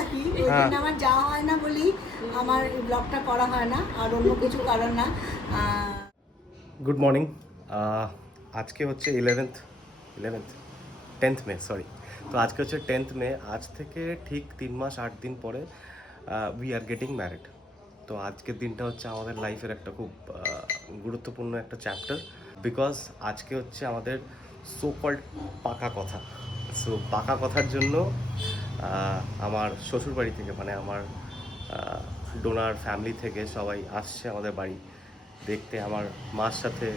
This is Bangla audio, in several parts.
থাকি, ওই জন্য আমার যাওয়া হয় না বলি আমার ব্লগটা করা হয় না, আর অন্য কিছু কারণ না। Good morning. আজকে হচ্ছে 10th মে, সরি। তো আজকে হচ্ছে 10th মে। আজ থেকে ঠিক 3 মাস 8 দিন পরে উই আর গেটিং ম্যারিড। তো আজকের দিনটা হচ্ছে আমাদের লাইফের একটা খুব গুরুত্বপূর্ণ একটা চ্যাপ্টার, বিকজ আজকে হচ্ছে আমাদের সো কল্ড পাকা কথা। সো পাকা কথার জন্য আমার শ্বশুরবাড়ি থেকে, মানে আমার ডোনার ফ্যামিলি থেকে সবাই আসছে আমাদের বাড়ি দেখতে, আমার মার সাথে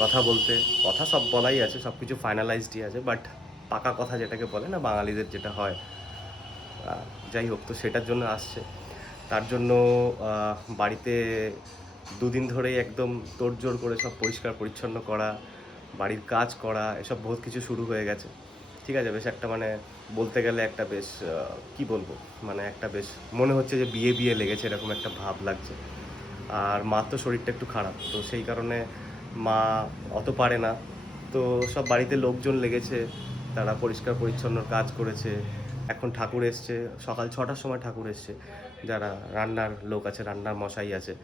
কথা বলতে। কথা সব বলাই আছে, সব কিছু ফাইনালাইজডই আছে, বাট পাকা কথা যেটাকে বলে না বাঙালিদের, যেটা হয়, যাই হোক, তো সেটার জন্য আসছে। তার জন্য বাড়িতে দুদিন ধরেই একদম তোড়জোড় করে সব পরিষ্কার পরিচ্ছন্ন করা, বাড়ির কাজ করা, এসব বহুত কিছু শুরু হয়ে গেছে। ঠিক আছে, বেশ একটা মানে বলতে গেলে একটা বেশ কি বলবো, মানে একটা বেশ মনে হচ্ছে যে বিয়ে বিয়ে লেগেছে, এরকম একটা ভাব লাগছে। আর মার তো শরীরটা একটু খারাপ, তো সেই কারণে মা অত পারে না। তো সব বাড়িতে লোকজন লেগেছে, তারা পরিষ্কার পরিচ্ছন্নর কাজ করেছে। এখন ঠাকুর এসছে, সকাল 6টার সময় ঠাকুর এসছে। যারা রান্নার লোক আছে, রান্নার মশাই আছে,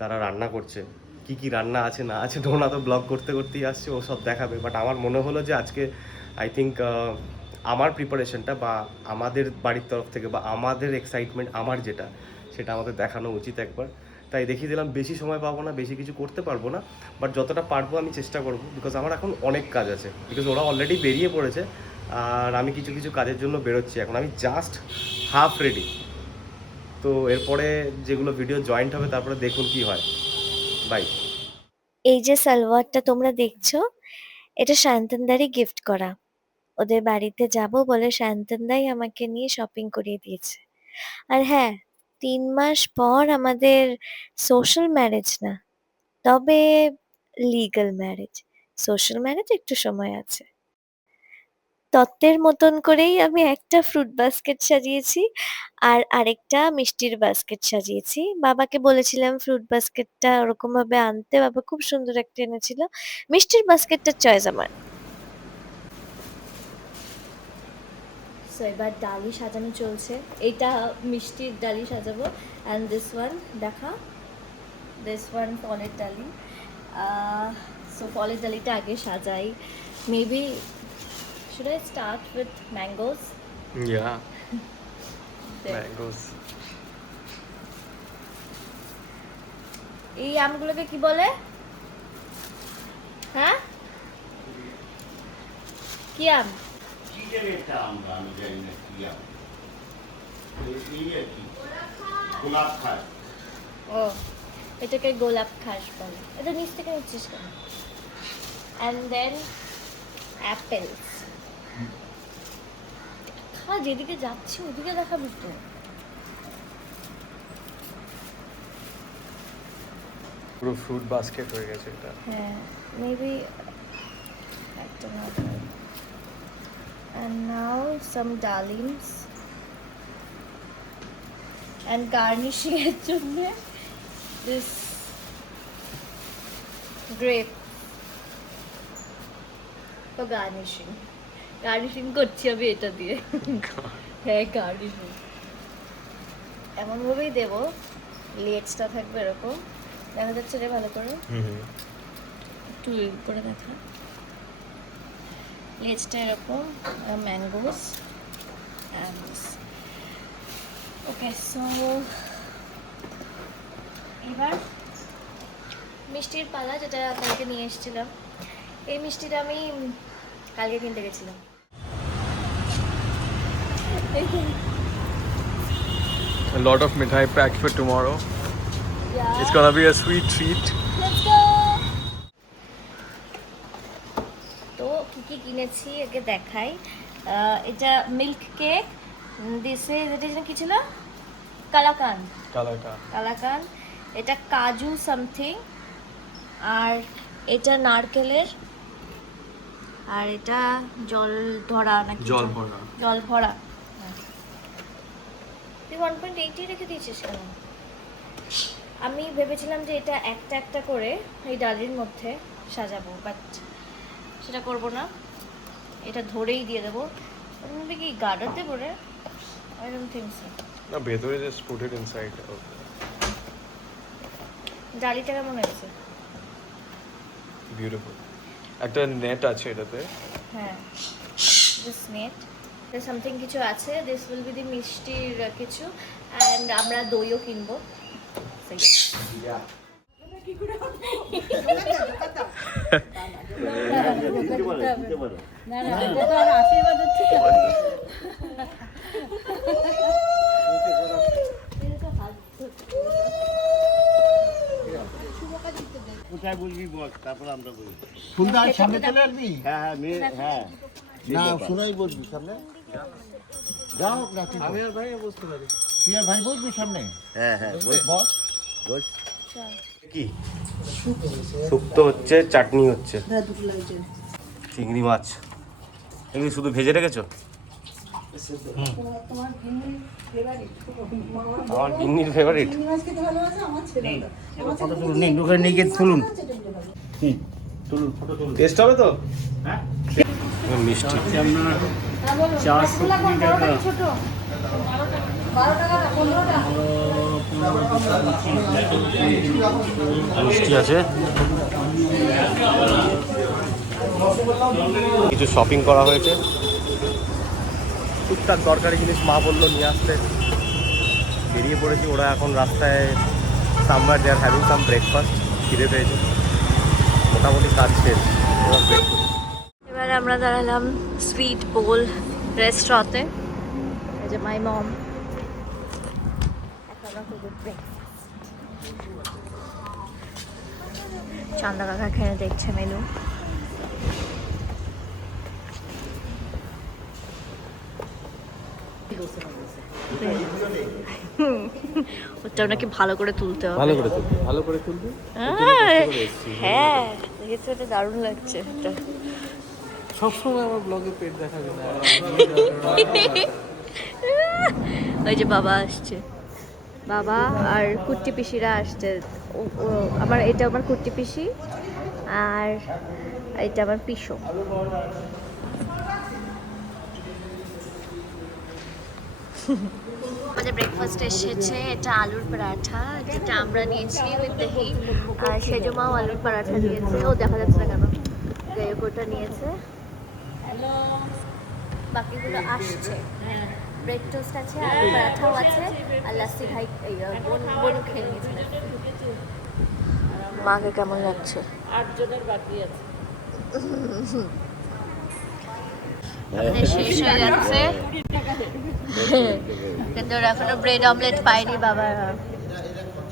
তারা রান্না করছে। কি কি রান্না আছে না আছে, ডোনা তো ব্লগ করতে করতেই আসছে, ও সব দেখাবে। বাট আমার মনে হলো যে আজকে আই থিঙ্ক আমার প্রিপারেশনটা বা আমাদের বাড়ির তরফ থেকে বা আমাদের এক্সাইটমেন্ট আমার যেটা, সেটা আমাদের দেখানো উচিত একবার। তাই দেখিয়ে দিলাম। বেশি সময় পাবো না, বেশি কিছু করতে পারবো না, বাট যতটা পারবো আমি চেষ্টা করবো, বিকজ আমার এখন অনেক কাজ আছে। বিকজ ওরা অলরেডি বেরিয়ে পড়েছে, আর আমি কিছু কিছু কাজের জন্য বেরোচ্ছি। এখন আমি জাস্ট হাফ রেডি। তো এরপরে যেগুলো ভিডিও জয়েন্ট হবে, তারপরে দেখুন কি হয়। বাই। এই যে সালোয়ারটা তোমরা দেখছো, এটা সায়ন্তনদারই গিফট করা। ওদের বাড়িতে যাব বলে সায়ন্তনদাই আমাকে নিয়ে শপিং করিয়ে দিয়েছে। আর হ্যাঁ, 3 মাস পর আমাদের সোশ্যাল ম্যারেজ না, তবে লিগ্যাল ম্যারেজ। সোশ্যাল ম্যারেজ একটু সময় আছে। তত্ত্বের মতন করেই আমি একটা ফ্রুট বাস্কেট সাজিয়েছি, আর আরেকটা মিষ্টির বাস্কেট সাজিয়েছি। বাবাকে বলেছিলাম ফ্রুট বাস্কেটটা ওরকম ভাবে আনতে, বাবা খুব সুন্দর একটা এনেছিল। মিষ্টির বাস্কেটটার চয়েস আমার। সো এবার ডালি সাজানো চলছে। এইটা মিষ্টির ডালি সাজাবো, অ্যান্ড দিস ওয়ান দেখা, দিস ওয়ান ফলের ডালি। সো ফলের ডালিটা আগে সাজাই। Maybe should I start with mangoes? Yeah, There. mangoes. এই আমগুলোকে কি বলে? হ্যাঁ, কি আম? চিকেন একটা আমরা আমি জানি না কি আম এই আর কি গোলাপ খায় ও, এটাকে গোলাপ খাস বলে। এটা নিচ থেকে নিচ্ছিস কেন? And then apples. খা, যেদিকে যাচ্ছি ওদিকে দেখাবি তো। পুরো ফ্রুট বাস্কেট হয়ে গেছে এটা। হ্যাঁ, মেবি একটা না। And now some darlings. And garnishing এর জন্য this grape. তো গার্নিশিং করছি আমি এটা দিয়ে। হ্যাঁ, গার্নিশিং এমন ভাবেই দেবো, লেজটা থাকবে এরকম, দেখা যাচ্ছে রে ভালো করে, একটু করে দেখা, লেজটা এরকম, ম্যাঙ্গোস অ্যান্ড ওকে। সো এবার মিষ্টির পালা, যেটা কালকে নিয়ে এসেছিলাম। এই মিষ্টিটা আমি কালকে কিনতে গেছিলাম। A lot of mithai packed for tomorrow. Yeah. It's gonna be a sweet treat. Let's go! তো কি কি কিনেছি আগে দেখাই। এটা মিল্ক কেক, দিছে এটা কি ছিল, কালাকান্দ। কালাকান্দ, এটা কাজু সামথিং, আর এটা নারকেলের, আর এটা জল ধরা নাকি জল ভরা। তুই 1.8 রেখে দিয়েছিস কেন? আমি ভেবেছিলাম যে এটা একটা একটা করে এই ডালির মধ্যে সাজাবো, বাট সেটা করব না, এটা ধরেই দিয়ে দেবো। কি গার্ডার দেবো রে? I don't think so. No, ভেতরে just put it inside. ডালিটা কেমন হয়েছে? Beautiful. একটা নেট আছে এটাতে। হ্যাঁ, this net. There's something কিছু আছে. This will be the মিষ্টির কিছু and আমরা দইও কিনবো। আশীর্বাদ হচ্ছে কোথায় বলবি বল, তারপর আমরা বলবি। সুন্দর সামনে চলে আসবি হ্যাঁ হ্যাঁ মেয়ে হ্যাঁ না শোনাই বসবি সামনে যাও না তুই আমি আর ভাই বসতে পারি। তুই আর ভাই বসবি সামনে হ্যাঁ হ্যাঁ বস বস। কি শুক্তো হচ্ছে, চাটনি হচ্ছে, দুটো লাগছে চিংড়ি মাছ। এগুলি শুধু ভেজে রেখেছো? আমার গিন্নির ফেভারিট। ফটো তুলুন, নিন ওখানে নিয়ে গিয়ে তুলুন। তুলুন ফটো তুলুন। টেস্ট হবে তো? হ্যাঁ মিষ্টি মিষ্টি আছে। কিছু শপিং করা হয়েছে, টুকটাক দরকারি জিনিস মা বললো নিয়ে আসতে, বেরিয়ে পড়েছি। ওরা এখন রাস্তায় সামবার দে আর হ্যাভিং সাম ব্রেকফাস্ট, খিদে পেয়েছে, মোটামুটি কাজ শেষ। এবার আমরা দাঁড়ালাম সুইট বোল রেস্টুরেন্টে। এই যে মাই মম এখন আমরা করবো ব্রেকফাস্ট। চান্দা কাকা এখানে দেখছে মেনু। ওটা নাকি ভালো করে তুলতে হবে। ভালো করে তুলবি, ভালো করে তুলবি। হ্যাঁ দেখেছো, এটা দারুণ লাগছে। এটা সবসময় আমার ব্লগে পেট দেখাবে না। ওই যে বাবা আসছে, বাবা আর কুট্টি পিসিরা আসছে। আমার এটা আমার কুট্টি পিসি আর এটা আমার পিসো। আমাদের ব্রেকফাস্ট এসেছে। এটা আলুর পরাঠা, যেটা আমরা নিয়েছি উইথ দহি, আর সেজমাও আলুর পরাঠা নিয়েছে। ও দেখা যাচ্ছে না কেন, যাই হোক ওটা নিয়েছে। বাকিগুলো আসছে। ব্রেড টোস্ট আছে, আলুর পরাঠাও আছে, আর লাস্সি ভাই বোন খেয়ে নিয়েছিল। মাকে কেমন লাগছে? 8 জনের বাকি আছে। আমাদের শেষ হয়ে যাচ্ছে, কিন্তু ওরা এখনো ব্রেড অমলেট পাইনি। বাবা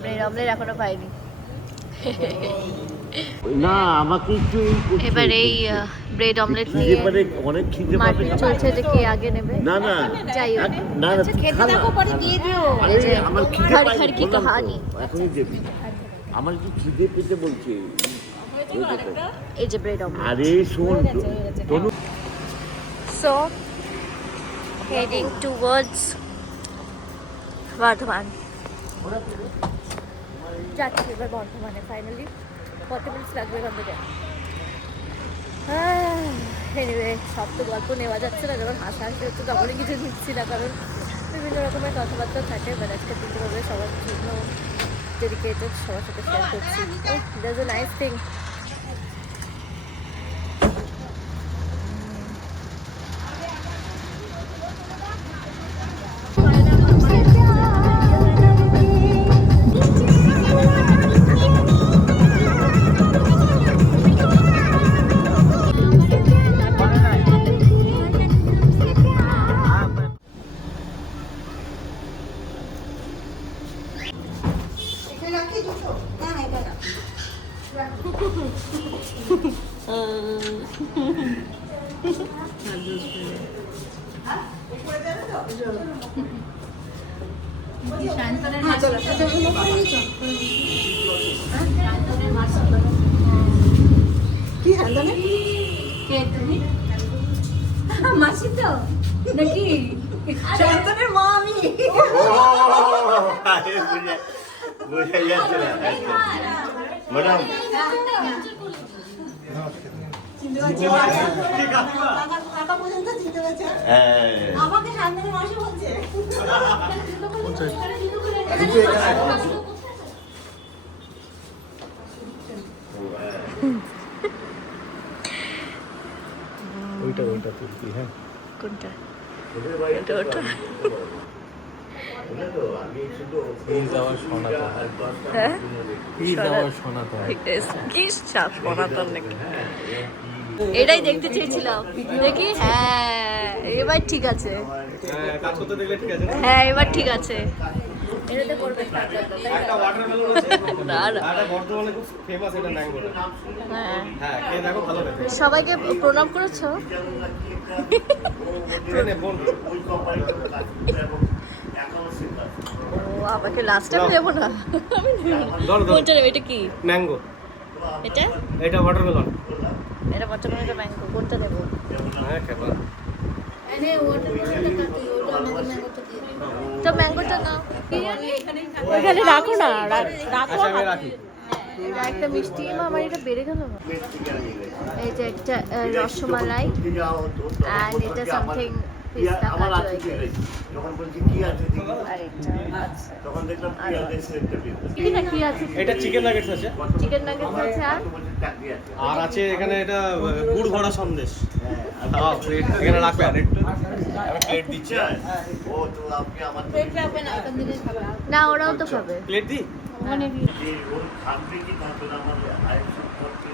ব্রেড অমলেট এখনো পাইনি। না আমাকে একটু এবার এই ব্রেড অমলেট নিয়ে অনেক খিদে মারপিট চলছে যে কে আগে নেবে। না না যাই হোক, না না খেতে থাকো, পরে দিয়ে দিও। এই যে আমার খিদে ঘর পাইনি, ঘর কি বললাম তো, কাহানি। এখনই দেবি। আমার একটু খিদে পেতে বলছে। এই যে ব্রেড অমলেট। আরে শোন তনু, So, heading towards বর্ধমান। যাচ্ছি এবার বর্ধমানে ফাইনালি। 40 মিনিট লাগবে এখান থেকে। এনিওয়ে, সব তো গল্প নেওয়া যাচ্ছে না, যখন হাসাহাসি হচ্ছে তখনই কিছু নিচ্ছি না, কারণ বিভিন্ন রকমের কথাবার্তা থাকে। বাট আজকে দিনভাবে সবার জন্য ডেডিকেটেড, সবার সাথে শেয়ার করছি। That's a nice thing. কি শান্তনে? কে তুমি? মাসি তো নাকি? শান্তনের মা আমি। বুঝে যাচ্ছে না ম্যাডাম। চিনতে পারছে কাকা পর্যন্ত চিনতে পারছে হ্যাঁ আমাকে শান্তনু মাসি বলছে ওইটা তুলবি, হ্যাঁ। কোনটা? He's our সনাতন। হ্যাঁ? He's our সনাতন। কি সনাতন নাকি? এটাই দেখতে চেয়েছিলাম। দেখি, হ্যাঁ এবার ঠিক আছে। কাজ করতে দেখলে ঠিক আছে। হ্যাঁ এবার ঠিক আছে। এটাতে করবে একটা ওয়াটারমেলন আছে। না না। এটা বর্তমানে খুব ফেমাস, এটা ম্যাঙ্গোটা। হ্যাঁ। হ্যাঁ, খেয়ে দেখো, ভালো লাগে। সবাইকে প্রণাম করেছো? ট্রেনে বোন। ওই কোম্পানিতে কাজ করতে এবং এখনো শেখাচ্ছে ও আমাকে লাস্ট টাইম দেবো না। আমি নেবো না। ধরো, ধরো। কোনটা নেবে? এটা কি? ম্যাঙ্গো। এটা? এটা ওয়াটারমেলন। এটা বাচ্চাদের এটা ম্যাঙ্গো। কোনটা নেবো? হ্যাঁ, খেবা। তো ম্যাঙ্গোটা নাও। ওইখানে রাখো না, রাখো। আচ্ছা, আমি রাখি। এটা একটা মিষ্টি, আমার এটা বেড়ে গেল না। এই যে একটা রসমালাই and এটা something পিস্তা আমার কাজু আছে I guess। যখন বলছি কি আছে দেখি, আর এটা আচ্ছা। তখন দেখলাম কি আছে সেটা এটা কি আছে? এটা চিকেন নাগেটস আছে। চিকেন নাগেটস আছে আর চাকরি আছে আর আছে এখানে এটা গুড় ভরা সন্দেশ। দাও, প্লেট এখানে রাখবে আর একটু। আমি প্লেট দিচ্ছি। ও তো আপনি আমার না, ওরাও তো খাবে। প্লেট দি। যে ওর খাবে কি খাবে না আমার আইন সম্পর্কে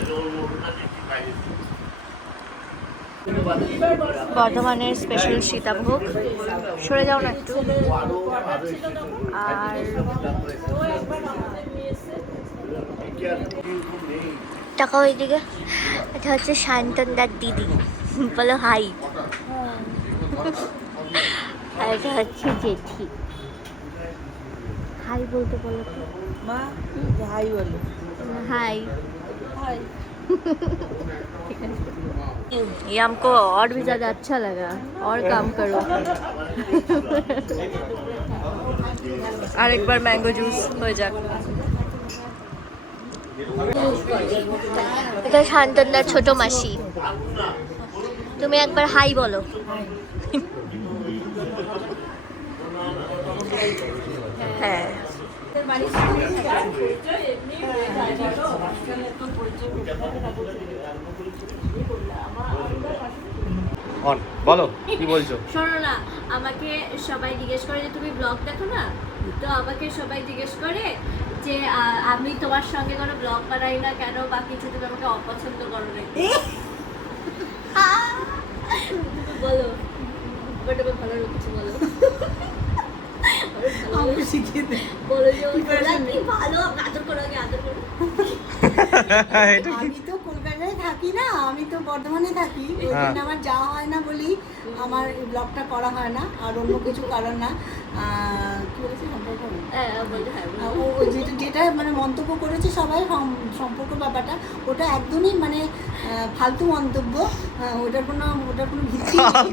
এটা ওর মুখটা দেখি বাইরে বর্ধমানের স্পেশাল সীতাভোগ। সরে যাও না একটু। আর টাকা ওইদিকে। এটা হচ্ছে শান্তনদার দিদি, বলো হাই। আর এটা হচ্ছে জেঠি। হাই বলতে বলো তো। মা হাই বলো हाय ये हमको और भी ज़्यादा अच्छा लगा, और काम करो। और एक बार मैंगो जूस हो जाए। এটা শান্তনদার ছোট মাসি। তুমি একবার হাই বলো। হ্যাঁ অন বলো, কি বলছো? শোনো না, আমাকে সবাই জিজ্ঞেস করে যে তুমি ব্লগ দেখো না, তো আমাকে সবাই জিজ্ঞেস করে যে আমি তোমার সঙ্গে কোনো ব্লগ বানাই না কেন বা কিছু, তুমি আমাকে অপছন্দ করো নাকি। বলো, বাট আমি ভালো কিছু বলো। আমাকে শিখিয়ে দে বলো যে ওরা কি ভালো, আদর করো, আগে আদর করো। আমি তো কলকাতায় থাকি না, আমি তো বর্ধমানে থাকি, ওই জন্য আমার যাওয়া হয় না বলি আমার এই ব্লগটা করা হয় না, আর অন্য কিছু কারণ না। কি বলেছে সম্পর্ক, হ্যাঁ বলতে হয়। ও যেটা মানে মন্তব্য করেছে সবাই সম্পর্ক ব্যাপারটা, ওটা একদমই মানে ফালতু মন্তব্য। ওটার কোনো ভিত্তি নেই।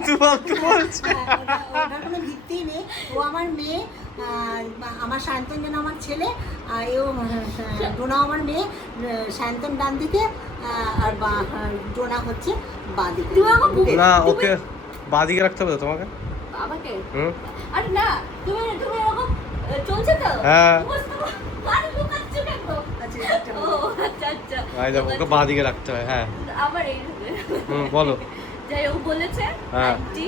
ওটার কোনো ভিত্তি নেই। ও আমার মেয়ে, আমার সায়ন্তন যেন আমার ছেলে, আর এও ডোনা আমার মেয়ে। সায়ন্তন ডান দিকে আর ডোনা হচ্ছে বাঁ দিকে। না, ওকে বাদিকে রাখতে হবে তো তোমাকে। আমাকে হুম, আরে না, তুমি এরকম চলছে তো। হ্যাঁ। আরে লুকাচ্ছ কেন? আচ্ছা ও আচ্ছা আচ্ছা। আই দেখো, ওকে বাদিকে রাখতে হয়। হ্যাঁ, আবার এই বলো। যাই হোক বলেছে হ্যাঁ। আন্টি।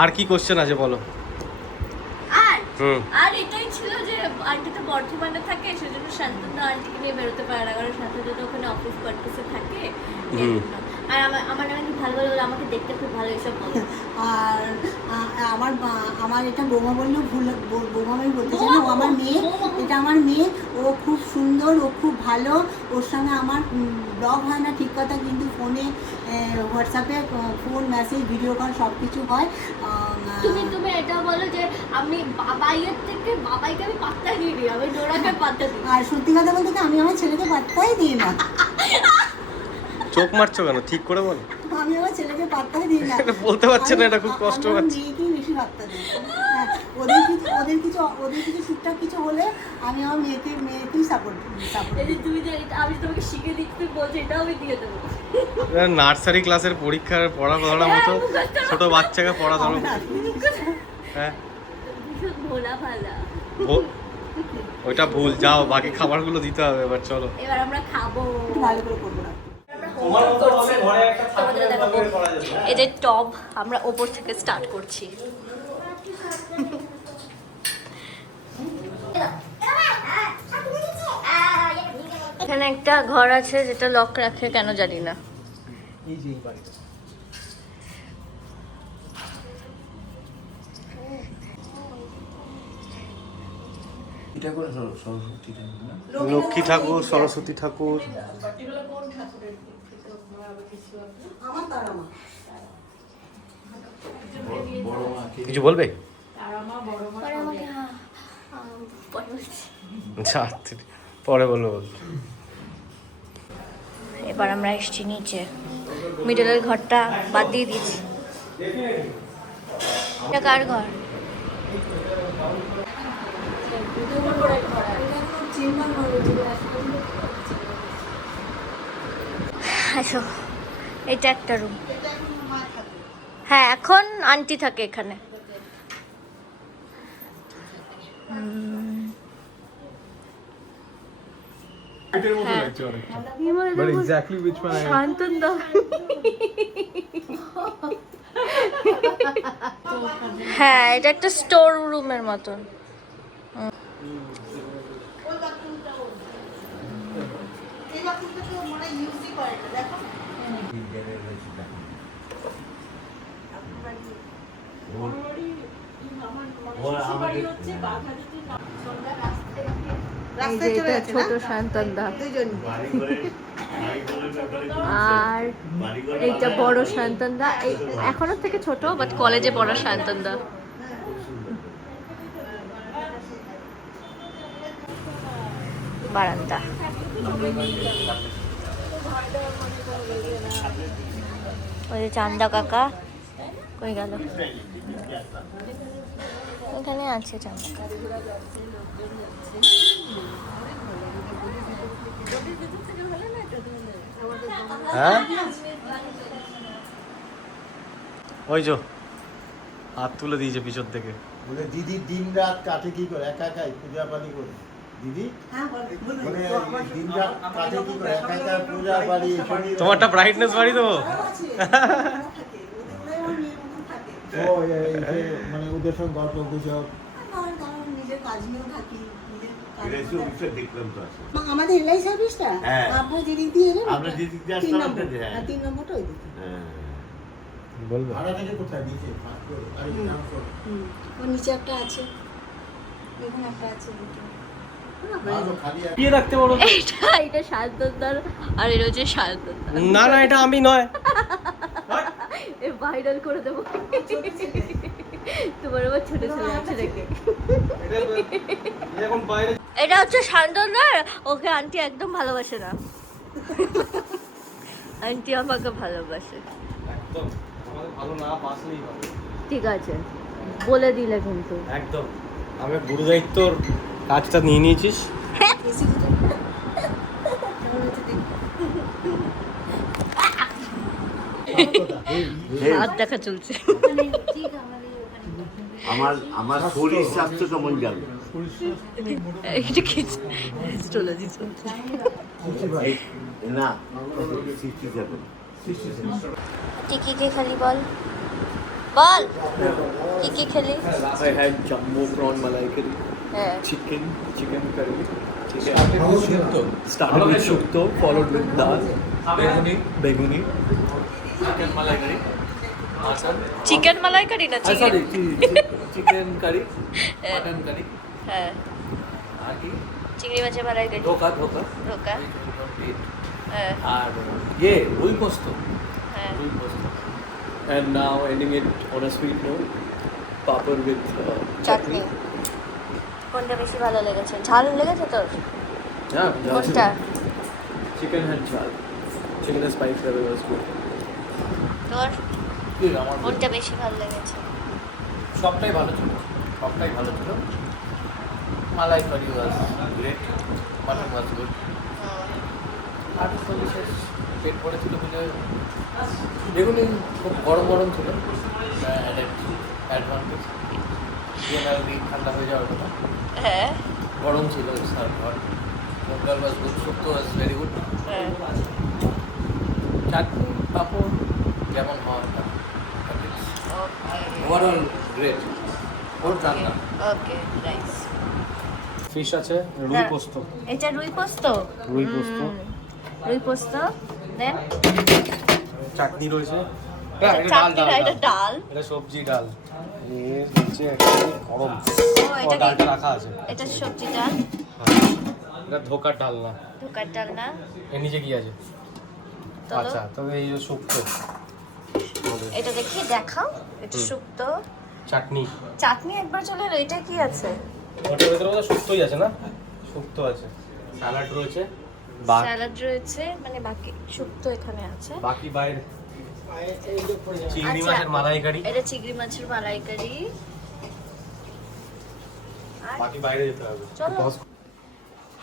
আর কি কোশ্চেন আছে বলো? আর এটাই ছিল যে আন্টি তো বর্ধমানে থাকে, সেজন্য শান্তনু আন্টিকে নিয়ে বেরোতে পারে না, কারণ শান্তনু তো ওখানে অফিস পারপাসে থাকে। আর আমার নাকি ভালো ভালো বলে, আমাকে দেখতে খুব ভালো, এসব বলে। আর আমার এটা বৌমা বললেও ভুল, বৌমা আমি বলতে চাই না, ও আমার মেয়ে, এটা আমার মেয়ে। ও খুব সুন্দর, ও খুব ভালো। ওর সঙ্গে আমার ব্লগ হয় না ঠিক কথা, কিন্তু ফোনে হোয়াটসঅ্যাপে ফোন মেসেজ ভিডিও কল সব কিছু হয়। তুমি এটা বলো যে আমি বাবাইয়ের থেকে বাবাইকে আমি পাত্তা দিই, আমি ডোরাকে পাত্তা দিই। আর সত্যি কথা বলতে কি, আমি আমার ছেলেকে পাত্তাই দিই না। চোখ মারছো কেন? ঠিক করে বলো। আমি আমার ছেলেকে পাত্তাই দিই না। বলতে পারছে না, এটা খুব কষ্ট আমার হচ্ছে। মেয়েকেই বেশি পাত্তা দিই। হ্যাঁ, ও ওদের কিছু টুকটাক কিছু হলে আমি আমার মেয়েকেই সাপোর্ট এই যে তুমি যে আমি তোমাকে শিখে দিচ্ছি বলছি এটাও আমি দিয়ে দেবো। নার্সারি ক্লাসের পরীক্ষার পড়া ধরার মতো ছোট বাচ্চাকে পড়া ধরো। হ্যাঁ ভীষণ ভোলা ভালা। ওইটা ভুল, যাও বাকি খাবারগুলো দিতে হবে এবার, চলো। এবার আমরা খাবো। ভালো করে করবো না। তোমাদের দেখাবো এই যে টব আমরা ওপর থেকে স্টার্ট করছি। এখানে একটা ঘর আছে যেটা লক রাখে কেন জানি না। এই যে এই বাড়িটা এটা করে সরস্বতী ঠাকুর না? লক্ষ্মী ঠাকুর, সরস্বতী ঠাকুর। আমার তারা মা। বড় মা কে? কিছু বলবে? পরে আমাকে পরে বলছি। আচ্ছা, পরে বলবো। এবার আমরা এসছি নিচে, মিডলের ঘরটা বাদ দিয়ে দিয়েছি। এটা কার ঘর? আসো, এটা একটা রুম। হ্যাঁ, এখন আন্টি থাকে এখানে। But exactly which one I শান্তনদা। হ্যাঁ, এটা একটা স্টোর রুমের মতন। ছোট শান্তনদা আর এইটা বড় শান্তনদা। এই এখনো থেকে ছোট, বাট কলেজে পড়া শান্তনদা। বারান্দা। ওই যে চান্দা কাকা কই গেল? এখানে আছে চান্দা কাকা। হ্যাঁ ওই যে হাত তুলে দিয়েছে পিছন থেকে। বলে দিদি দিন রাত কাটে কি করে? একা একাই পূজা পালি করে দিদি? হ্যাঁ বলো। মানে দিন রাত কাটে কি করে? একা একা পূজা পালি শনি তোমারটা ব্রাইটনেস বাড়ি দেবো। ও এই যে মানে ওদের সঙ্গে গল্প গুজব। নিজের কাজ নিয়েও থাকি, নিজের কাজ রেসি অফিসে দেখলাম তো আছে। আমাদের এলআই সার্ভিসটা হ্যাঁ। আপনার যেদিক দিয়ে এলেন আমরা যেদিক দিয়ে 3 আসলাম নম্বর, আপনাদের, হ্যাঁ। 3 নম্বরটা ওই দিকে। হ্যাঁ। বলবো ভাড়া থেকে কোথায় দিয়েছে? ফার্স্ট ফ্লোর আর এই গ্রাউন্ড ফ্লোর। ওর নিচে একটা আছে, এখানে একটা আছে, দুটো। ভালো খালি আছে। দিয়ে রাখতে পারো। এটা শান্তনদার আর এটা হচ্ছে শান্তনদা। না না, এটা আমি নয়। এ ভাইরাল করে দেবো। তোমার আবার ছোট ছেলে আছে নাকি? এখন বাইরে এটা হচ্ছে শান্তনদার। ওকে আন্টি একদম ভালোবাসে না। আন্টি আমাকে ভালোবাসে। একদম আমাদের ভালো না বাসলেই হবে। ঠিক আছে, বলে দিলে কিন্তু। একদম আমি গুরু দায়িত্বর কাজটা নিয়ে নিয়েছিস। হাত দেখা চলছে। আমার শরীর স্বাস্থ্য কেমন যাবে? এটা কি অ্যাস্ট্রোলজি চলছে? না 67। কি কি খেলি বল বল, কি খেলি? I had jumbo prawn malai curry, হ্যাঁ, chicken curry. Started with shukto, followed with dal, beguni, chicken malai curry. Chicken malai curry না chicken? Sorry, chicken curry, mutton curry. হ্যাঁ, আর কি? চিংড়ি মাছের মালাইকারি, ধোকা ধোকা। হ্যাঁ আর ये রুই পোস্ত, হ্যাঁ। রুই পোস্ত. And now ending it on a sweet note, papad with chutney. chutney. কোনটা বেশি ভালো লেগেছে? ঝাল লেগেছে তোর? Yeah, কোনটা? chicken had chal. Chicken spice level was good. তোর ঠিক আমার কোনটা বেশি ভালো লেগেছে? সবটাই ভালো ছিল। সবটাই ভালো ছিল। Malai curry was great, mutton was good. আর তো বিশেষ পেট পড়েছিল বলে বেগুনি খুব গরম গরম ছিল, অ্যাডভান্টেজ। জেনারেলি ঠান্ডা হয়ে যাওয়ার কথা, হ্যাঁ গরম ছিল সার্ভ হট। মোগলাল was good, shukto was very good. চাটনি পাপড় যেমন হওয়ার কথা, ওভারঅল গ্রেট। ওর রান্না ওকে নাইস। ফিশ আছে, রুই পোস্ত। এটা রুই পোস্ত। রুই পোস্ত, রুই পোস্ত দেন চাটনি রয়েছে। চাটনি না, এটা ডাল। এটা সবজি ডাল, এর হচ্ছে একটা গরম। ও এটা কি? ডালটা রাখা আছে। এটা সবজি ডাল, এটা ধোকার ডাল না, ধোকার ডাল না। এর নিচে কি আছে? চলো আচ্ছা, তবে এই যে শুক্তো, এটা দেখি, দেখাও। এটা শুক্তো, চাটনি। চাটনি একবার চলে এলো। এটা কি আছে? ওটার ভেতরে বোধহয় শুক্তোই আছে না? শুক্তো আছে, স্যালাড রয়েছে, স্যালাড রয়েছে, মানে বাকি শুক্তো এখানে আছে। বাকি বাইরে চিংড়ি আচ্ছা, মাছের মালাইকারি। এটা চিংড়ি মাছের মালাইকারি। আর বাকি বাইরে যেতে হবে। চলো।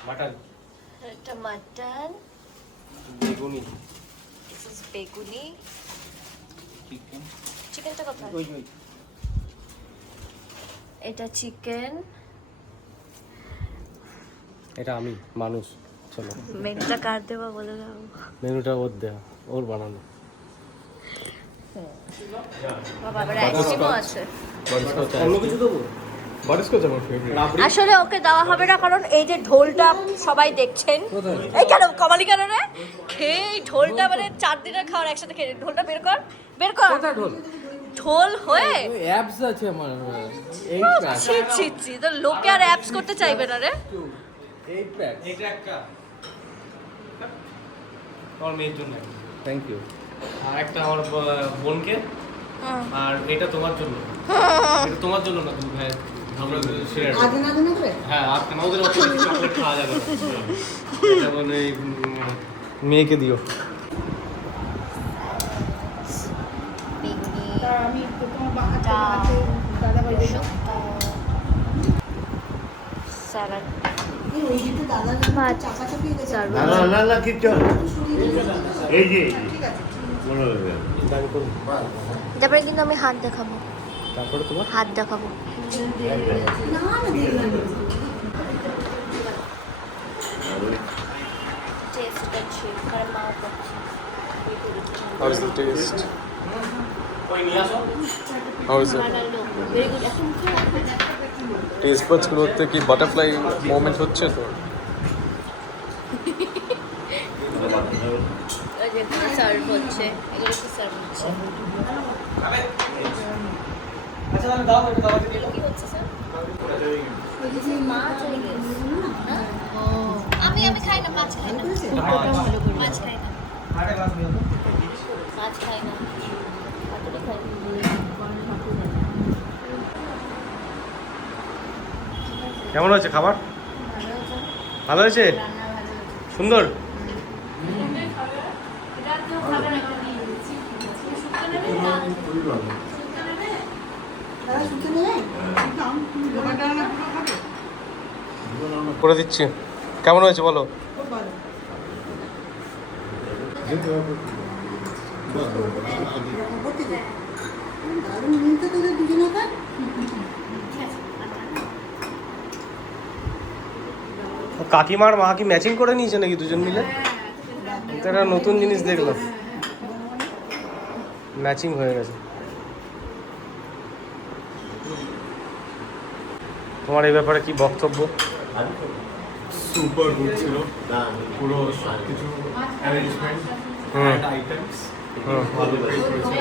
মাটন, এটা মাটন, বেগুনি, দিস ইজ বেগুনি। চিকেনটা কোথায়? এটা চিকেন। এটা আমি মানুষ। চলো, মেনুটা কার দেওয়া বলে দাও। মেনুটা ওর দেওয়া, ওর বানানো। বাবা, আবার আইসক্রিমও আছে। অন্য কিছু দেবো? বাটারস্কচ আমার ফেভারিট। আসলে ওকে দেওয়া হবে না, কারণ এই যে ঢোলটা সবাই দেখছেন। এই কেন কমালি কেন রে? খেয়ে এই ঢোলটা মানে 4 দিনের খাওয়ার একসাথে খেয়ে ঢোলটা বের কর, বের কর। ঢোল ঢোল হয়ে অ্যাপস আছে আমার, 8 প্যাক। ছি ছি ছি, তো লোকে আর অ্যাপস করতে চাইবে না রে। 8 প্যাক। এটা একটা আমার মেয়ের জন্য, থ্যাংক ইউ। আর একটা আমার বোনকে, আর এটা তোমার জন্য। এটা তোমার জন্য না, তুমি ভাই আমরা শেয়ার। আগে না দিনে করে হ্যাঁ, আজকে আমাদের অত বেশি চকলেট খাওয়া যাবে না। এটা মানে মেয়েকে দিও। আমি তোমার বাঁকাতে দাদা ভাই স্যালাড, ওই দিকে দাদা চাপা চাপিয়ে গেছে। না না না না কিচ্ছু হবে না। এই যে ঠিক আছে। মনে হবে তারপরে কিন্তু আমি হাত দেখাবো, তারপরে তোমার হাত দেখাবো। না না দেখলাম টেস্ট করছি, কারণ মাও করছে। How is the taste? ওই নিয়ে আসো। How is it? Very good. এখন কি টেস্ট বাডস গুলোতে কি বাটারফ্লাই মোমেন্ট হচ্ছে তো? সার্ভ হচ্ছে, এগুলো কি সার্ভ হচ্ছে? আচ্ছা, তাহলে দাও, এটা দাও। এগুলো কি হচ্ছে স্যার? মা চলে গেছে। আমি খাই না, মাছ খাই না, মাছ খাই না, মাছ খাই না, পাতুরি খাই। কেমন হয়েছে খাবার? ভালো হয়েছে, সুন্দর। দাদা শুনতে নেই করে দিচ্ছি। কেমন হয়েছে বলো? খুব ভালো। দারুণ মিলতে তোদের দুজনে খায়। কাকিমার মা কি ম্যাচিং করে নিয়েছে নাকি দুজন মিলে? এটা একটা নতুন জিনিস দেখলাম, ম্যাচিং হয়ে গেছে। তোমার এই ব্যাপারে কি বক্তব্য? সুপার গুড ছিল পুরো সব কিছু অ্যারেঞ্জমেন্ট অ্যান্ড আইটেমস ভালো করেছে।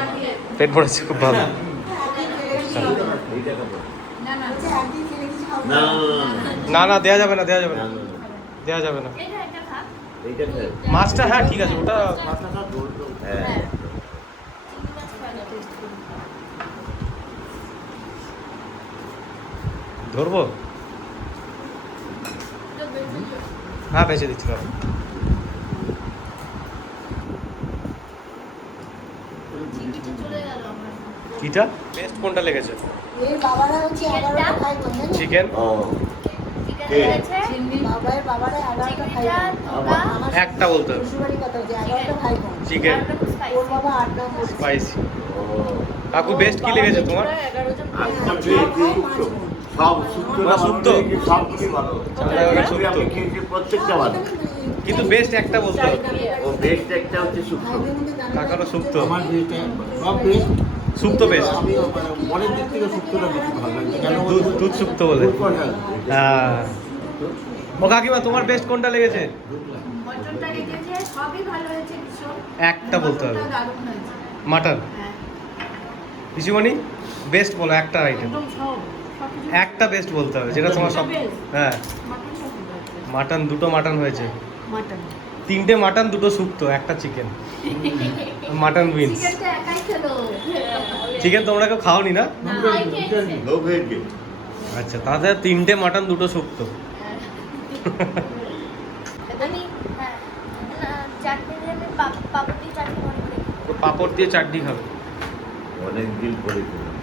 পেট ভরেছে, খুব ভালো। না না না না, দেওয়া যাবে না, দেওয়া যাবে না, না দেওয়া যাবে না। এইটা খাই। মাছটা হ্যাঁ ঠিক আছে, ওটা হ্যাঁ ধরবো। হ্যাঁ, বেঁচে দিচ্ছি বাবা। কি এটা বেস্ট কোনটা লেগেছে? এর বাবারা হচ্ছে 11টা ভাই বোন জানেন? চিকেন ও চিকেন কে? রয়েছে বাবারা 11টা ভাই বোন। আমার একটা বলতে হবে। শ্বশুরবাড়ির কথা হচ্ছে 11টা ভাই বোন। চিকেন ওর বাবা 8 নম্বর। স্পাইসি। ও কাকু বেস্ট কি লেগেছে তোমার? আমার পেয়েছি সব শুক্তো না, শুক্তো? সব কিছু ভালো। চাঁদা শুক্তো। আমি খেয়েছি প্রত্যেকটা ভালো। কিন্তু বেস্ট একটা বলতে হবে। ও বেস্ট একটা হচ্ছে শুক্তো। কাকারও শুক্তো। আমার যেটা সব বেস্ট শুক্তো বেস্ট। আমি মনের দিক থেকে শুক্তোটা বেশি ভালো লাগছে কেন দুধ শুক্তো বলে। হ্যাঁ। ও কাকিমা তোমার বেস্ট কোনটা লেগেছে? মটনটা রেখেছে সবই ভালো হয়েছে ভীষণ। একটা বলতে হবে। মটনটা দারুণ হয়েছে। মাটন। হ্যাঁ, পিসিমণি বেস্ট বলো একটা আইটেম। একদম সব সবকিছু একটা বেস্ট বলতে হবে যেটা তোমার সব। হ্যাঁ মটন সব ভালো হয়েছে। মাটন, দুটো মাটন হয়েছে, মটন 3টে মাটন, 2টো শুক্তো, একটা চিকেন, মাটন উইন্স। চিকেনটা একাই খেলো। চিকেন তোমরা কেউ খাওনি না? লোক হয়েছে। আচ্ছা তাহলে 3টে মাটন, 2টো শুক্তো। আমি চাটনি দিয়ে আমি পাপড় দিয়ে চাটনি মনে করি। পাঁপড় দিয়ে চাটনি খাবে। অনেক দিন পরে খেলাম।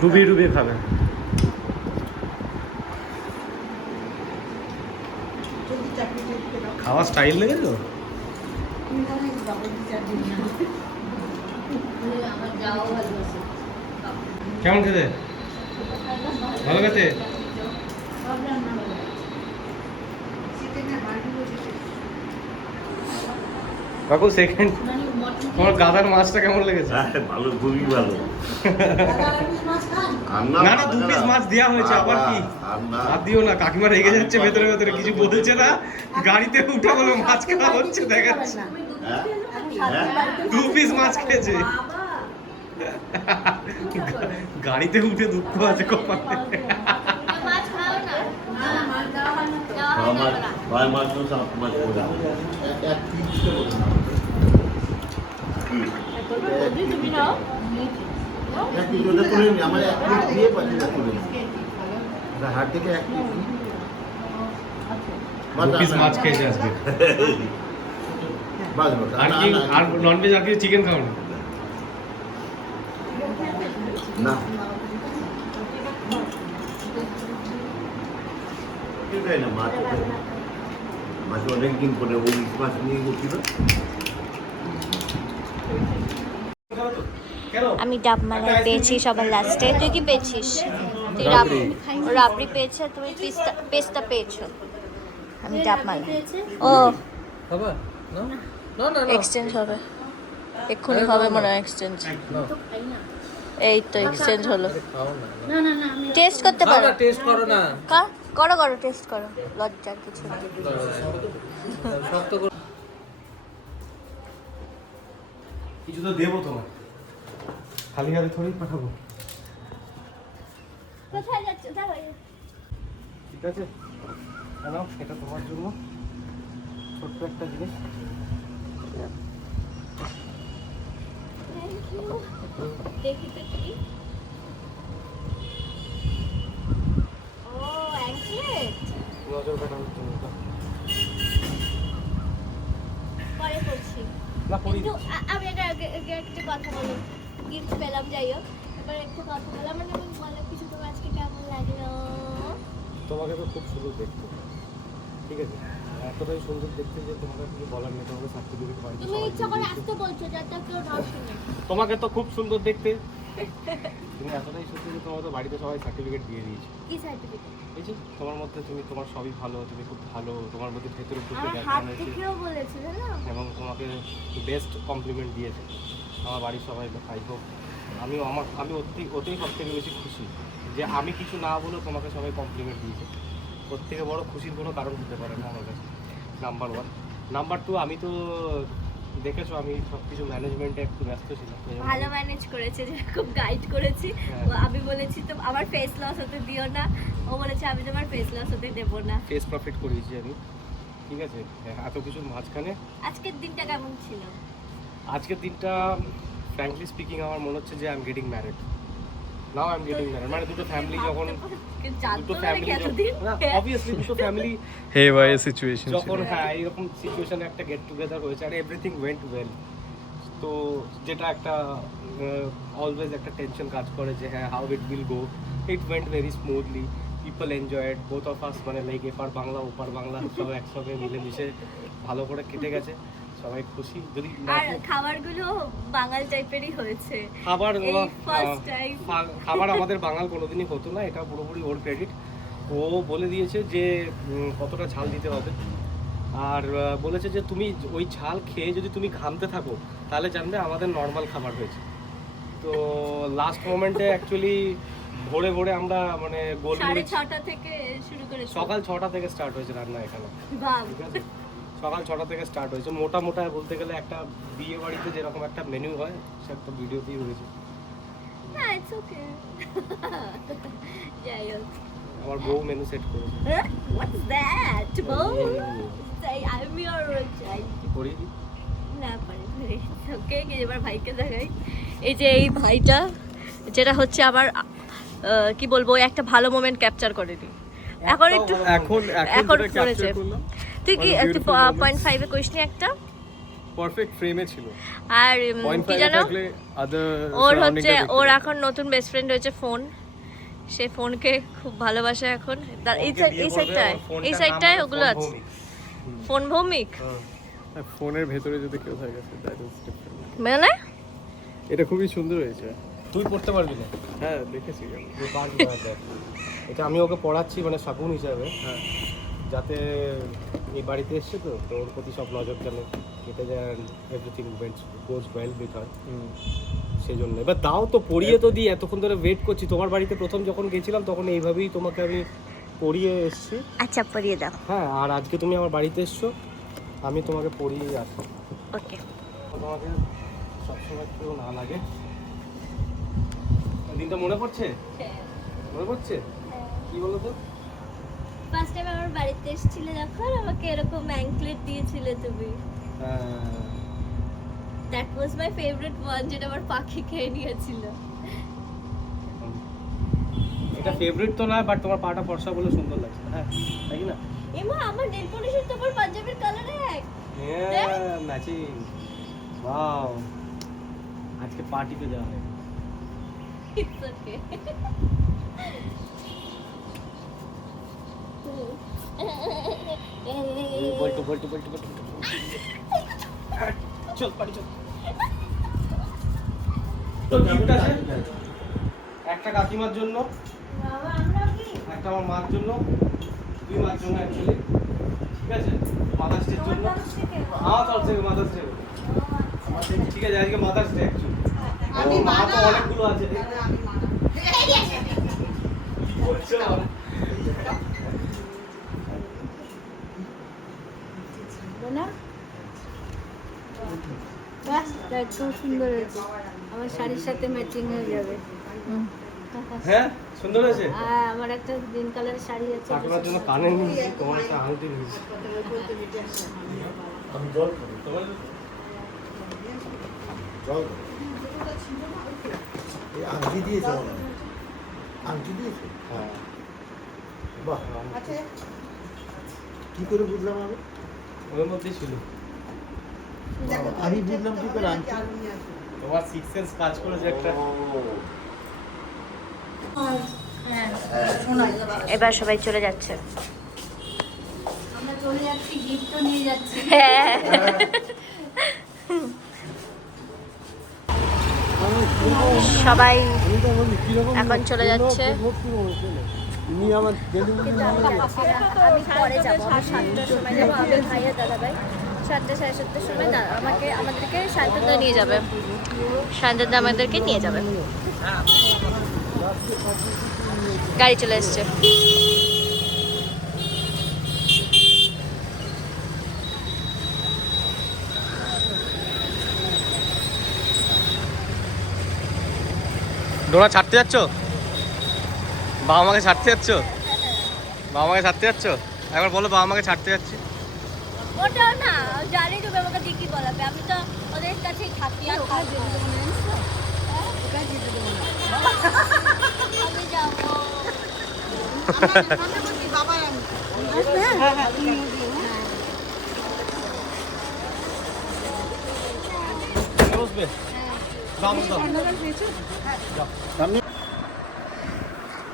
ডুবিয়ে ডুবিয়ে খাবে। খাওয়া স্টাইল লেগেছো? আমার যাও ভালোবাসে। কেমন খেতে? ভালো খেতে? সব রান্না ভালো। চিকেনের বাড়ি বসেছে। কাকু সেকেন্ড মানে মটন তোমার গাদার মাছটা কেমন লেগেছে? হ্যাঁ, ভালো, খুবই ভালো। আর না না 2 পিস মাছ দেওয়া হয়েছে, আবার কি? আর না। আর দিও না, কাকিমা রেগে যাচ্ছে ভেতরে ভেতরে, কিছু বলছে না। গাড়িতে উঠে বলো মাছ খাওয়া হচ্ছে, দেখাচ্ছে হ্যাঁ? হ্যাঁ? 2 পিস মাছ খেয়েছে। গাড়িতে উঠে দুঃখ আছে কপালে। মাছ খাও না। না মাছ দেওয়া হয় না তো। দেওয়া হয় না ওরা। ছয় মাস তো সাত মাস করে। কি? তোমরা বদলি তুমি নাও। এক পিস ওটা তুলে নি আমার এক পিস দিয়ে বাকিটা তুলে নি হাট থেকে এক পিস 2 পিস মাছ খেয়েছে আজকে। বাস আর কি আর ননভেজ আর কি চিকেন খাও না? না। কি খাই না, মাছ খাই না। মাছ অনেকদিন পরে ওই মাছ নিয়ে গেছিল। আমি ডাব মালাই পেয়েছি সবার লাস্টে। তুই কি পেয়েছিস? তুই রাবড়ি পেয়েছে, তুমি পেস্তা পেয়েছো। আমি ডাব মালাই। ও খাবা? না না না না এক্সচেঞ্জ হবে, এক্ষুনি হবে মনে হয় এক্সচেঞ্জ। এই তো এক্সচেঞ্জ হলো। খাও না না না না আমি টেস্ট করতে খাও পারো? না, টেস্ট করো না। করো করো টেস্ট করো, লজ্জার কিছু নেই। শক্ত করো। কিছু তো দেবো তোমার, খালি হাতে থোড়ি পাঠাবো। কোথায় যাচ্ছ? ঠিক আছে, নাও এটা তোমার জন্য ছোট্ট একটা জিনিস। Thank you. দেখি তো কি। ও অ্যাঙ্কলেট। নজর কাটানোর জন্য এটা। পরে করছি। না পরি কিন্তু আমি একটা কথা বলি, গিফট পেলাম যাই হোক, এবার একটা কথা বললাম, মানে আমি বলো কিছু তোমার আজকে কেমন লাগলো? তোমাকে তো খুব সুন্দর দেখতে, ঠিক আছে, এতটাই সুন্দর দেখতে যে তোমাকে কিছু বলার নেই। তোমাকে সার্টিফিকেট বাড়িতে তুমি সবাই ইচ্ছা করে দিয়ে দিয়েছে। আসতে বলছো যাতে কেউ না শুনে। তোমাকে তো খুব সুন্দর দেখতে, তুমি এতটাই সুন্দর যে তোমার তো বাড়িতে সবাই সার্টিফিকেট দিয়ে দিয়েছে। কি সার্টিফিকেট? এই যে তোমার মধ্যে তুমি, তোমার সবই ভালো, তুমি খুব ভালো, তোমার মধ্যে ভেতরে ঢুকে আমার দেখা হাত হয়েছে থেকেও বলেছিল না। এবং তোমাকে বেস্ট কমপ্লিমেন্ট দিয়েছে আমার বাড়ির সবাই। আই হোপ আমি ওতেই সব থেকে বেশি খুশি যে আমি কিছু না বলেও তোমাকে সবাই কমপ্লিমেন্ট দিয়েছে। ওর থেকে বড় খুশির কোনো কারণ হতে পারে না আমার কাছে, নাম্বার 1। নাম্বার 2, আমি তো দেখেছো আমি সব কিছু ম্যানেজমেন্টে একটু ব্যস্ত ছিলাম। ভালো ম্যানেজ করেছে, যে খুব গাইড করেছি। হ্যাঁ। আমি বলেছি তো আমার ফেস লস হতে দিও না, ও বলেছে আমি তোমার ফেস লস হতে দেবো না। ফেস প্রফিট করিয়েছি আমি, ঠিক আছে। এত কিছুর মাঝখানে আজকের দিনটা কেমন ছিল? আজকের দিনটা ফ্র্যাঙ্কলি স্পিকিং আমার মনে হচ্ছে যে I am getting married. Now I am getting married, মানে দুটো ফ্যামিলি যখন জানতো দুটো না ফ্যামিলি এতদিন। অবভিয়াসলি দুটো ফ্যামিলি হেভাই সিচুয়েশন যখন হ্যাঁ এইরকম সিচুয়েশনে একটা গেট টুগেদার হয়েছে আর এভরিথিং ওয়েন্ট ওয়েল, তো যেটা একটা অলওয়েজ একটা টেনশন কাজ করে যে হ্যাঁ how it will go. It went very smoothly, people enjoyed both of us, মানে লাইক এপার বাংলা ওপার বাংলা সব একসঙ্গে মিলেমিশে ভালো করে কেটে গেছে, সবাই খুশি। যদি আর খাবারগুলো বাঙাল টাইপেরই হয়েছে। খাবার এই ফার্স্ট টাইম খাবার আমাদের বাঙাল কোনোদিনই হতো না, এটা পুরোপুরি ওর ক্রেডিট। ও বলে দিয়েছে যে কতটা ঝাল দিতে হবে, আর বলেছে যে তুমি ওই ঝাল খেয়ে যদি তুমি ঘামতে থাকো তাহলে জানবে আমাদের নর্মাল খাবার হয়েছে। তো লাস্ট মোমেন্টে অ্যাকচুয়ালি ভোরে ভোরে আমরা মানে গোলমরিচ 6:30 থেকে শুরু করেছি। সকাল 6টা থেকে স্টার্ট হয়েছে রান্না এখানে, বাহ, ঠিক আছে? সকাল 6টা থেকে স্টার্ট হয়েছে। মোটা মোটা বলতে গেলে একটা বিয়ে বাড়িতে যেরকম একটা মেনু হয় সে একটা ভিডিওতেই হয়েছে। না ইটস ওকে। যাই হোক, আমার বউ মেনু সেট করেছে। হোয়াটস দ্যাট বউ? সাই আই এম ইওর চাইল্ড। করিয়ে দিই। না পারি ওকে, এবার ভাইকে দেখাই। এই যে এই ভাইটা যেটা হচ্ছে আমার কি বলবো, একটা ভালো মোমেন্ট ক্যাপচার করেনি। এখন একটু এখন এখন যেটা করেছে। capture করলাম, তুই কি মানে একটু beautiful moments। 0.5 এ কইস নি একটা? পারফেক্ট ফ্রেমে ছিল। আর কি জানো, ওর হচ্ছে ওর এখন নতুন বেস্ট ফ্রেন্ড হয়েছে ফোন। সে ফোনকে খুব ভালোবাসে এখন। এই সাইডটায় ওগুলো আছে। ফোন ভৌমিক ফোনের ভেতরে যদি কেউ থাকে দ্যাট ইজ ডিফারেন্ট। মানে এটা খুবই সুন্দর হয়েছে। তুই পড়তে পারবি না? হ্যাঁ দেখেছি আমি। এটা আমি ওকে পড়াচ্ছি মানে শাকুন হিসাবে, হ্যাঁ যাতে এই বাড়িতে এসছে তো ওর প্রতি সব নজর কেন কেটে যায়, everything goes well with her, সেই জন্য। এবার দাও তো পড়িয়ে তো দিই, এতক্ষণ ধরে ওয়েট করছি। তোমার বাড়িতে প্রথম যখন গেছিলাম তখন এইভাবেই তোমাকে আমি পড়িয়ে এসছি। আচ্ছা পড়িয়ে দাও। হ্যাঁ, আর আজকে তুমি আমার বাড়িতে এসছো, আমি তোমাকে পড়িয়ে আসি। ওকে, তোমাকে সবসময় কেউ না লাগে। দিনটা মনে পড়ছে? মনে পড়ছে? কি বলো তো? ফার্স্ট টাইম আমার বাড়িতে এসেছিলে যখন আমাকে এরকম অ্যাঙ্কলেট দিয়েছিলে তুমি। That was my favourite one, যেটা আমার পাখি খেয়ে নিয়েছিল। এটা ফেভারিট তো না, বাট তোমার পাটা ফর্সা বলে সুন্দর লাগছে। হ্যাঁ, তাই না? এমা আমার নেল পলিশের তো আমার পাঞ্জাবির কালার এক। হ্যাঁ, ম্যাচিং। ওয়াও, আজকে পার্টিতে যাওয়া হবে। It's okay. বলতো চল পার্টি চল। তো গিফট আছে একটা কাকিমার জন্য, একটা আমার মার জন্য, দুই মার জন্য অ্যাকচুয়ালি, ঠিক আছে? মাদার্স ডের জন্য আমার তরফ থেকে মাদার্স ডে, ঠিক আছে? আজকে মাদার্স ডে অ্যাকচুয়ালি। মা তো অনেকগুলো আছে। বলছো খুব সুন্দর হয়েছে, আমার শাড়ির সাথে ম্যাচিং হয়ে যাবে। হ্যাঁ, সুন্দর হয়েছে। হ্যাঁ, আমার একটা গ্রিন কালারের শাড়ি আছে। কাকিমার জন্য কানে নিয়েছি, তোমার একটা আংটি নিয়েছি। আমি জল খাবো। জল এই আংটি দিয়েছে আমার। আংটি দিয়েছে? হ্যাঁ, বাহ, কি করে বুঝলাম আমি? ওর মধ্যেই ছিল। আমি বুঝলাম কি করে আংটি? তোমার সিক্স সেন্স কাজ করেছে একটা। এবার সবাই চলে যাচ্ছে। আমরা চলে যাচ্ছি, গিফটও নিয়ে যাচ্ছি। সবাই এখন চলে যাচ্ছে। আমি পরে যাবো, আমি 7টার সময় যাবো। আমি ভাইয়া দাদা ভাই 7টা 7:30 সময় আমাদেরকে শান্তদা নিয়ে যাবে। শান্তদা আমাদেরকে নিয়ে যাবে। গাড়ি চলে এসছে। ডোনা ছাড়তে যাচ্ছ? বাবা মাকে ছাড়তে যাচ্ছ? বাবা মাকে ছাড়তে যাচ্ছ? একবার বলো বাবা মাকে ছাড়তে যাচ্ছি। ওটা না জানি তুমি আমাকে দিয়ে কি বলাবে, আমি তো ওদের কাছেই থাকি। আর আমি যাবো। আসবে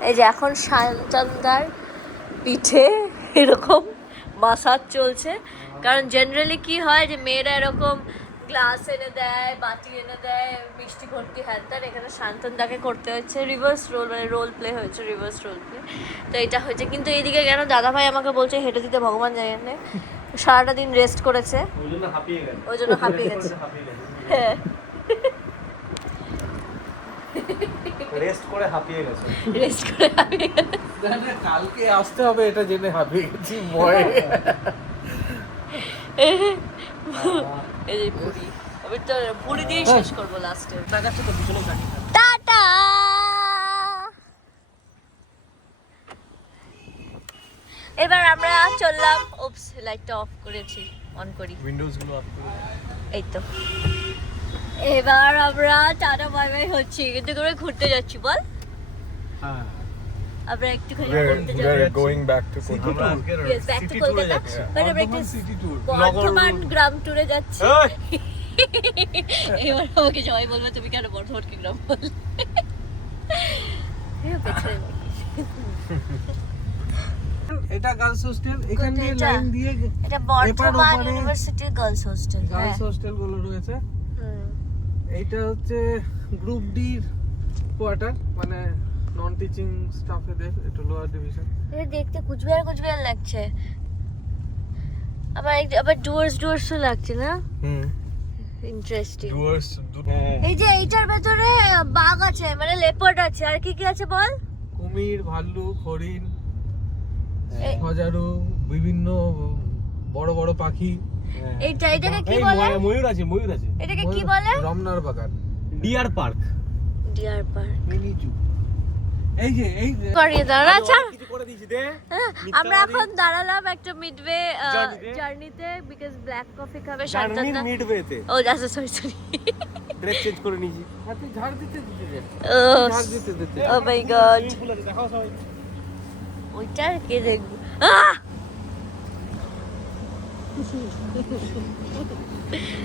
এই যে এখন শান্তনদার পিঠে এরকম মাসাজ চলছে, কারণ জেনারেলি কি হয় যে মেয়েরা এরকম গ্লাস এনে দেয়, বাটি এনে দেয়, মিষ্টি ভর্তি হ্যান ত্যান, এখানে শান্তনদাকে করতে হচ্ছে রিভার্স রোল, মানে রোল প্লে হয়েছে, রিভার্স রোল প্লে। তো এটা হয়েছে, কিন্তু এইদিকে কেন দাদাভাই আমাকে বলছে হেঁটে দিতে, ভগবান জানে, সারাটা দিন রেস্ট করেছে, ওই জন্য হাঁপিয়ে গেছে। হ্যাঁ, রেস্ট করে হাঁপিয়ে গেছে। কালকে আসতে হবে এটা জেনে হাঁপিয়ে গেছি ভয়ে। এই যে পুরি, আমি তো পুরি দিয়েই শেষ করবো লাস্টে। দেখাচ্ছে তো পিছনে গাড়ি। টাটা। এবার আমরা চললাম। ওপস, লাইটটা অফ করেছি, অন করি, উইন্ডোজ গুলো অফ করে এই তো। এবার আমরা টাটা বাই বাই হচ্ছি, কিন্তু করে ঘুরতে যাচ্ছি বল। হ্যাঁ আমরা একটুখানি we ঘুরতে are যাচ্ছি। going back to আমরা Kolkata. আজকে Yes, back to Kolkata. But আমরা একটা সিটি ট্যুর বর্ধমান গ্রাম ট্যুরে যাচ্ছি। এবার আমাকে সবাই বলবে তুমি কেন বর্ধমান কি গ্রাম বললে। পেছনে এটা গার্লস হোস্টেল, এখান দিয়ে কোথায় লাইন দিয়ে এটা বর্ধমান ওপারে ইউনিভার্সিটির গার্লস হোস্টেল। গার্লস হোস্টেল গুলো রয়েছে। এইটা হচ্ছে গ্রুপ ডি কোয়ার্টার, মানে নন টিচিং স্টাফেদের, এটা লোয়ার ডিভিশন। এটা দেখতে কুচবিহার লাগছে, আবার ডুয়ার্সও লাগছে না। ইন্টারেস্টিং। ডুয়ার্স এই যে এইটার ভেতরে বাঘ আছে, মানে লেপার্ড আছে, আর কি কি আছে বল। কুমির, ভাল্লুক, হরিণ, এ- হাজারু, বিভিন্ন বড় বড় পাখি। এটাকে কি বলে? ময়ূর আছে, ময়ূর আছে। এটাকে কি বলে? রমনার বাগান, deer park. Deer park. Mini zoo. এই যে করিয়ে দাঁড়া, ছাড়। কিছু করে দিয়েছি দে। আমরা এখন দাঁড়ালাম একটা মিডওয়ে জার্নিতে। জার্নিতে, বিকজ ব্ল্যাক কফি খাবে জার্নির শান্তনদা। মিডওয়েতে ও আচ্ছা, সরি ড্রেস চেঞ্জ করে নিয়েছি। হাতে ঝাড় দিতে ও ঝাড় দিতে ও মাই গড, ফুল আছে, দেখাও সবাই। ওইটা কে দেখবে।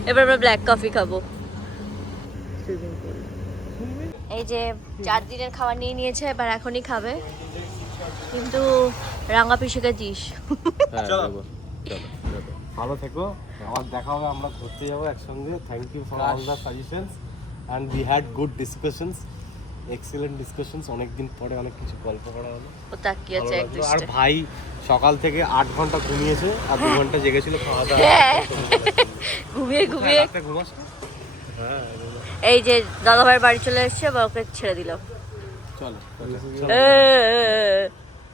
এবার আমরা ব্ল্যাক কফি খাবো। এই যে 4 দিনের খাবার নিয়ে নিয়েছে, এবার এখনই খাবে, কিন্তু রাঙা পিসিকে দিস। চলো ভালো থেকো, আবার দেখা হবে, আমরা ঘুরতে যাবো একসঙ্গে। Thank you for all the suggestions and we had good discussions, excellent discussions. অনেকদিন পরে অনেক কিছু গল্প করা হলো, ও তাকিয়ে আছে ভালো লাগলো। আর ভাই সকাল থেকে 8 ঘন্টা ঘুমিয়েছে আর 2 ঘন্টা জেগেছিল খাওয়া দাওয়া। ঘুমিয়ে রাতে ঘুমাস না? এই যে দাদাভাইয়ের বাড়ি চলে এসেছে, বা ওকে ছেড়ে দিলাম। চলো এ